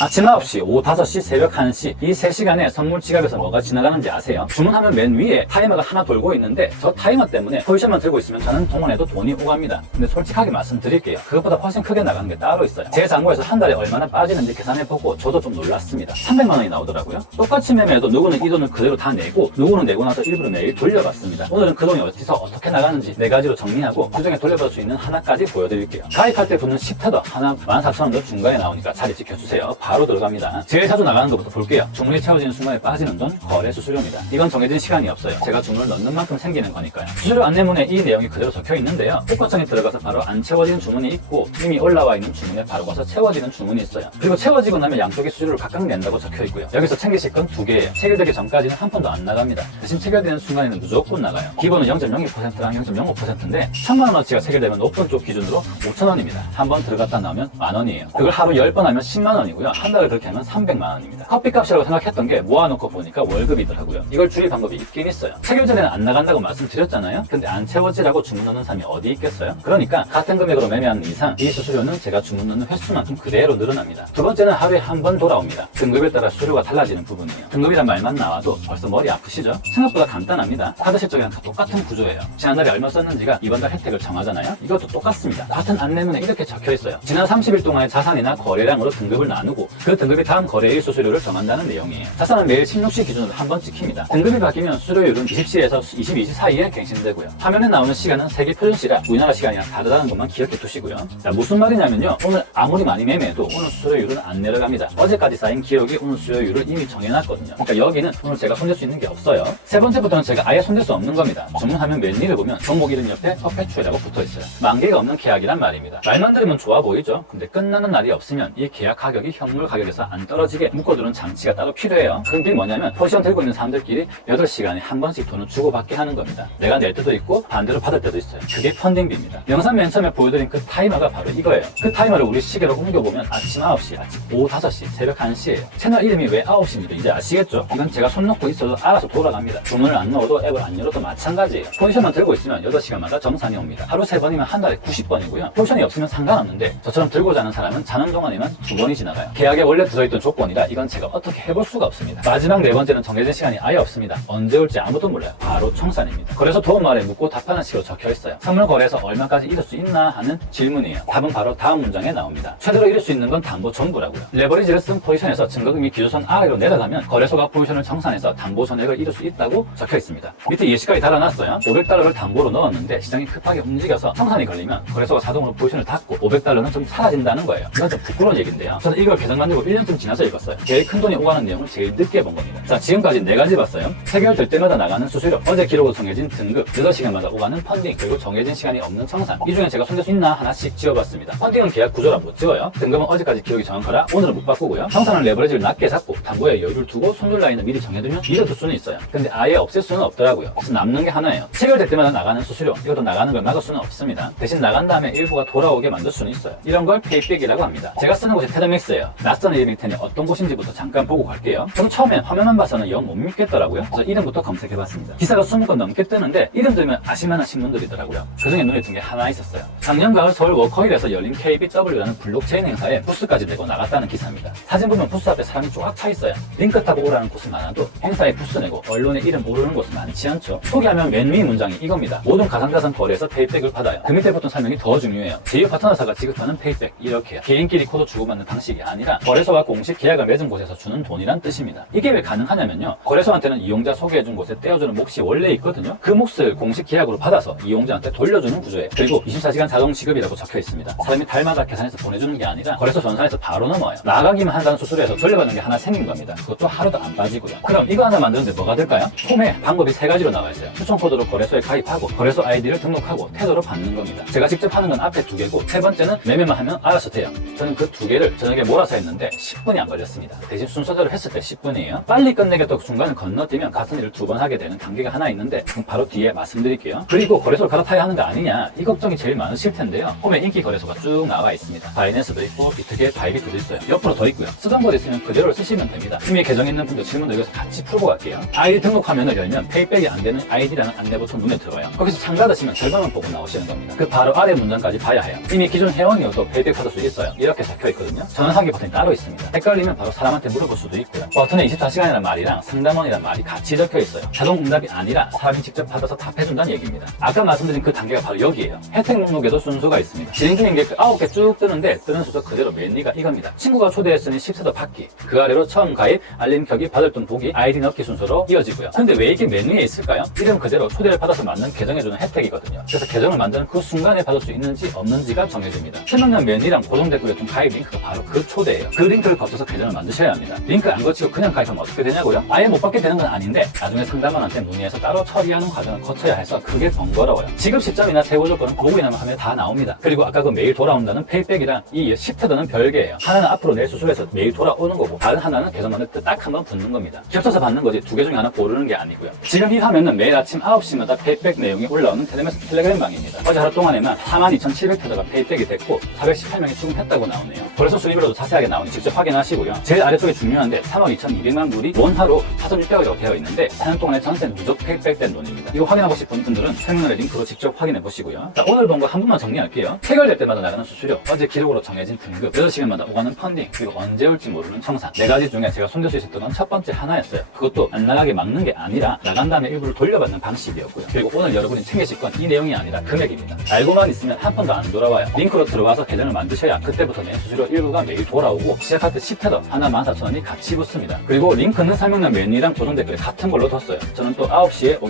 아침 9시, 오후 5시, 새벽 1시 이 3시간에 선물 지갑에서 뭐가 지나가는지 아세요? 주문하면 맨 위에 타이머가 하나 돌고 있는데 저 타이머 때문에 포지션만 들고 있으면 저는 동원해도 돈이 오갑니다. 근데 솔직하게 말씀드릴게요. 그것보다 훨씬 크게 나가는 게 따로 있어요. 제 잔고에서 한 달에 얼마나 빠지는지 계산해보고 저도 좀 놀랐습니다. 300만 원이 나오더라고요. 똑같이 매매해도 누구는 이 돈을 그대로 다 내고 누구는 내고 나서 일부러 매일 돌려받습니다. 오늘은 그 돈이 어디서 어떻게 나가는지 4가지로 정리하고 그중에 돌려받을 수 있는 하나까지 보여드릴게요. 가입할 때 붙는 10태더 하나 14,000원도 중간에 나오니까 자리 지켜주세요. 바로 들어갑니다. 제일 자주 나가는 것부터 볼게요. 주문이 채워지는 순간에 빠지는 돈 거래 수수료입니다. 이건 정해진 시간이 없어요. 제가 주문을 넣는 만큼 생기는 거니까요. 수수료 안내문에 이 내용이 그대로 적혀 있는데요. 효과청에 들어가서 바로 안 채워지는 주문이 있고 이미 올라와 있는 주문에 바로 가서 채워지는 주문이 있어요. 그리고 채워지고 나면 양쪽에 수수료를 각각 낸다고 적혀 있고요. 여기서 챙기실 건 2개예요. 체결되기 전까지는 한 푼도 안 나갑니다. 대신 체결되는 순간에는 무조건 나가요. 기본은 0.02%랑 0.05%인데 1,000만 원어치가 체결되면 높은 쪽 기준으로 5,000원입니다. 한번 들어갔다 나오면 만원이에요. 그걸 하루 10번 하면 10만 원이고요. 한 달을 그렇게 하면 300만 원입니다. 커피값이라고 생각했던 게 모아놓고 보니까 월급이더라고요. 이걸 줄일 방법이 있긴 있어요. 체결 전에는 안 나간다고 말씀드렸잖아요. 근데 안 채워지라고 주문 넣는 사람이 어디 있겠어요? 그러니까 같은 금액으로 매매하는 이상 이 수수료는 제가 주문 넣는 횟수만큼 그대로 늘어납니다. 두 번째는 하루에 한 번 돌아옵니다. 등급에 따라 수수료가 달라지는 부분이에요. 등급이란 말만 나와도 벌써 머리 아프시죠? 생각보다 간단합니다. 카드 실적이랑 다 똑같은 구조예요. 지난달에 얼마 썼는지가 이번 달 혜택을 정하잖아요. 이것도 똑같습니다. 같은 안내문에 이렇게 적혀 있어요. 지난 30일 동안의 자산이나 거래량으로 등급을 나누고 그 등급이 다음 거래일 수수료를 정한다는 내용이에요. 자산은 매일 16시 기준으로 한 번 찍힙니다. 등급이 바뀌면 수수료율은 20시에서 22시 사이에 갱신되고요. 화면에 나오는 시간은 세계 표준시라 우리나라 시간이랑 다르다는 것만 기억해 두시고요. 자, 무슨 말이냐면요. 오늘 아무리 많이 매매해도 오늘 수수료율은 안 내려갑니다. 어제까지 쌓인 기록이 오늘 수수료율을 이미 정해놨거든요. 그러니까 여기는 오늘 제가 손댈 수 있는 게 없어요. 세 번째부터는 제가 아예 손댈 수 없는 겁니다. 주문하면 메뉴를 보면 종목 이름 옆에 퍼페추얼이라고 붙어있어요. 만기가 없는 계약이란 말입니다. 말만 들으면 좋아 보이죠? 근데 끝나는 날이 없으면 이 계약 가격이 현물 가격에서 안 떨어지게 묶어두는 장치가 따로 필요해요. 그게 뭐냐면 포지션 들고 있는 사람들끼리 8시간에 한 번씩 돈을 주고받게 하는 겁니다. 내가 낼 때도 있고 반대로 받을 때도 있어요. 그게 펀딩비입니다. 영상 맨 처음에 보여드린 그 타이머가 바로 이거예요. 그 타이머를 우리 시계로 옮겨보면 아침 9시, 오후 5시, 새벽 1시예요. 채널 이름이 왜 9시인지 이제 아시겠죠? 이건 제가 손 놓고 있어도 알아서 돌아갑니다. 주문을 안 넣어도 앱을 안 열어도 마찬가지예요. 포지션만 들고 있으면 8시간마다 정산이 옵니다. 하루 3번이면 한 달에 90번이고요. 포지션이 없으면 상관없는데 저처럼 들고 자는 사람은 자는 동안에만 2번이 지나가요. 계약에 원래 들어있던 조건이라 이건 제가 어떻게 해볼 수가 없습니다. 마지막 4번째는 정해진 시간이 아예 없습니다. 언제 올지 아무도 몰라요. 바로 청산입니다. 그래서 도움말에 묻고 답하는 식으로 적혀 있어요. 선물 거래에서 얼마까지 잃을 수 있나 하는 질문이에요. 답은 바로 다음 문장에 나옵니다. 최대로 잃을 수 있는 건 담보 전부라고요. 레버리지를 쓴 포지션에서 증거금이 기조선 아래로 내려가면 거래소가 포지션을 정산해서 담보 전액을 잃을 수 있다고 적혀 있습니다. 밑에 예시까지 달아놨어요. 500달러를 담보로 넣었는데 시장이 급하게 움직여서 청산이 걸리면 거래소가 자동으로 포지션을 닫고 500달러는 좀 사라진다는 거예요. 이건 좀 부끄러운 얘기인데요. 저는 이걸 계정 만들고 1년쯤 지나서 읽었어요. 제일 큰 돈이 오가는 내용을 제일 늦게 본 겁니다. 자, 지금까지 4가지 봤어요. 체결될 때마다 나가는 수수료, 어제 기록으로 정해진 등급, 8시간마다 오가는 펀딩, 그리고 정해진 시간이 없는 청산. 이 중에 제가 손댈 수 있나 하나씩 지어봤습니다. 펀딩은 계약 구조라 못 지어요. 등급은 어제까지 기록이 정확하라 오늘은 못 바꾸고요. 청산은 레버리지를 낮게 잡고 담보에 여유를 두고 손절 라인을 미리 정해두면 잃어둘 수는 있어요. 근데 아예 없앨 수는 없더라고요. 그래서 남는 게 하나예요. 체결될 때마다 나가는 수수료, 이것도 나가는 걸 막을 수는 없습니다. 대신 나간 다음에 일부가 돌아오게 만들 수는 있어요. 이런 걸 페이백이라고 합니다. 제가 쓰는 곳이 테더맥스예요. 낯선 이름일 테니 어떤 곳인지부터 잠깐 보고 갈게요. 저는 처음엔 화면만 봐서는 영 못 믿겠더라고요. 그래서 이름부터 검색해봤습니다. 기사가 20건 넘게 뜨는데 이름 들으면 아실만한 신문들이더라고요. 그중에 눈에 든 게 하나 있었어요. 작년 가을 서울 워커힐에서 열린 KBW라는 블록체인 행사에 부스까지 내고 나갔다는 기사입니다. 사진 보면 부스 앞에 사람이 쫙 차 있어요. 링크 타고 오라는 곳은 많아도 행사에 부스 내고 언론에 이름 오르는 곳은 많지 않죠. 소개하면 맨 위 문장이 이겁니다. 모든 가상자산 거래에서 페이백을 받아요. 그 밑에 붙은 설명이 더 중요해요. 제2 파트너사가 지급하는 페이백, 이렇게요. 개인끼리 코드 주고받는 방식이 아니라 거래소와 공식 계약을 맺은 곳에서 주는 돈이란 뜻입니다. 이게 왜 가능하냐면요. 거래소한테는 이용자 소개해준 곳에 떼어주는 몫이 원래 있거든요. 그 몫을 공식 계약으로 받아서 이용자한테 돌려주는 구조예요. 그리고 24시간 자동 지급이라고 적혀 있습니다. 사람이 달마다 계산해서 보내주는 게 아니라 거래소 전산에서 바로 넘어요. 나가기만 한다는 수수료에서 돌려받는 게 하나 생긴 겁니다. 그것도 하루도 안 빠지고요. 그럼 이거 하나 만드는데 뭐가 될까요? 폼에 방법이 3가지로 나와 있어요. 추천 코드로 거래소에 가입하고 거래소 아이디를 등록하고 태도로 받는 겁니다. 제가 직접 하는 건 앞에 2개고 세 번째는 매매만 하면 알아서 돼요. 저는 그 2개를 저녁에 몰아서 했는데 10분이 안 걸렸습니다. 대신 순서대로 했을 때 10분이에요. 빨리 끝내겠다고 중간에 건너뛰면 같은 일을 2번 하게 되는 단계가 하나 있는데 바로 뒤에 말씀드릴게요. 그리고 거래소를 갈아타야 하는 거 아니냐, 이 걱정이 제일 많으실 텐데요. 홈에 인기 거래소가 쭉 나와 있습니다. 바이낸스도 있고 비트겟, 바이비트도 있어요. 옆으로 더 있고요. 쓰던 거 있으면 그대로 쓰시면 됩니다. 이미 계정 있는 분들 질문도 여기서 같이 풀고 갈게요. 아이디 등록 화면을 열면 페이백이 안 되는 아이디라는 안내부터 눈에 들어요. 거기서 창 닫으시면 결과만 보고 나오시는 겁니다. 그 바로 아래 문장까지 봐야 해요. 이미 기존 회원이어도 페이백 받을 수 있어요. 이렇게 적혀 있거든요. 전화상기 버튼 버튼이 따로 있습니다. 헷갈리면 바로 사람한테 물어볼 수도 있고요. 버튼에 24시간이라는 말이랑 상담원이라는 말이 같이 적혀 있어요. 자동 응답이 아니라 사람이 직접 받아서 답해준다는 얘기입니다. 아까 말씀드린 그 단계가 바로 여기에요. 혜택 목록에도 순서가 있습니다. 진행 중인 게 9개 쭉 뜨는데 뜨는 순서 그대로 맨 위가 이겁니다. 친구가 초대했으니 10세더 받기, 그 아래로 처음 가입, 알림 켜기, 받을 돈 보기, 아이디 넣기 순서로 이어지고요. 근데 왜 이게 맨 위에 있을까요? 이름 그대로 초대를 받아서 맞는 계정해주는 혜택이거든요. 그래서 계정을 만드는 그 순간에 받을 수 있는지 없는지가 정해집니다. 실명량 맨 위랑 고정 댓글에 둔 가입 링크가 바로 그 초대예요. 그 링크를 거쳐서 계정을 만드셔야 합니다. 링크 안 거치고 그냥 가입하면 어떻게 되냐고요? 아예 못 받게 되는 건 아닌데 나중에 상담원한테 문의해서 따로 처리하는 과정을 거쳐야 해서 그게 번거로워요. 지급 시점이나 세부 조건은 로그인하면 하면 다 나옵니다. 그리고 아까 그 메일 돌아온다는 페이백이랑 이 10테더는 별개예요. 하나는 앞으로 내 수술에서 메일 돌아오는 거고 다른 하나는 계정 만들 때 딱 한 번 붙는 겁니다. 겹쳐서 받는 거지 두 개 중에 하나 고르는 게 아니고요. 지금 이 화면은 매일 아침 9시마다 페이백 내용이 올라오는 텔레그램 방입니다. 어제 하루 동안에만 42,700테더가 페이백이 됐고 418명이 출금했다고 나오네요. 벌써 수입으로도 자세하게 나오니 직접 확인하시고요. 제일 아래쪽에 중요한데 32,200만 불이 원화로 4,600억이라고 되어 있는데 4년 동안의 전세 누적 페이백된 돈입니다. 이거 확인하고 싶은 분들은 설명란의 링크로 직접 확인해 보시고요. 자, 오늘 본 거 한 번만 정리할게요. 체결될 때마다 나가는 수수료, 어제 기록으로 정해진 등급, 8시간마다 오가는 펀딩, 그리고 언제 올지 모르는 청산. 4가지 중에 제가 손댈 수 있었던 건 첫 번째 하나였어요. 그것도 안 나가게 막는 게 아니라 나간 다음에 일부를 돌려받는 방식이었고요. 그리고 오늘 여러분이 챙기실 건 이 내용이 아니라 금액입니다. 알고만 있으면 한 푼도 안 돌아와요. 링크로 들어가서 계정을 만드셔야 그때부터 내 수수료 일부가 매일 돌아오고 시작할 때 10테더 하나 14,000원이 같이 붙습니다. 그리고 링크는 설명란 맨 위랑 고정 댓글에 같은 걸로 뒀어요. 저는 또 9시에 오겠습니다.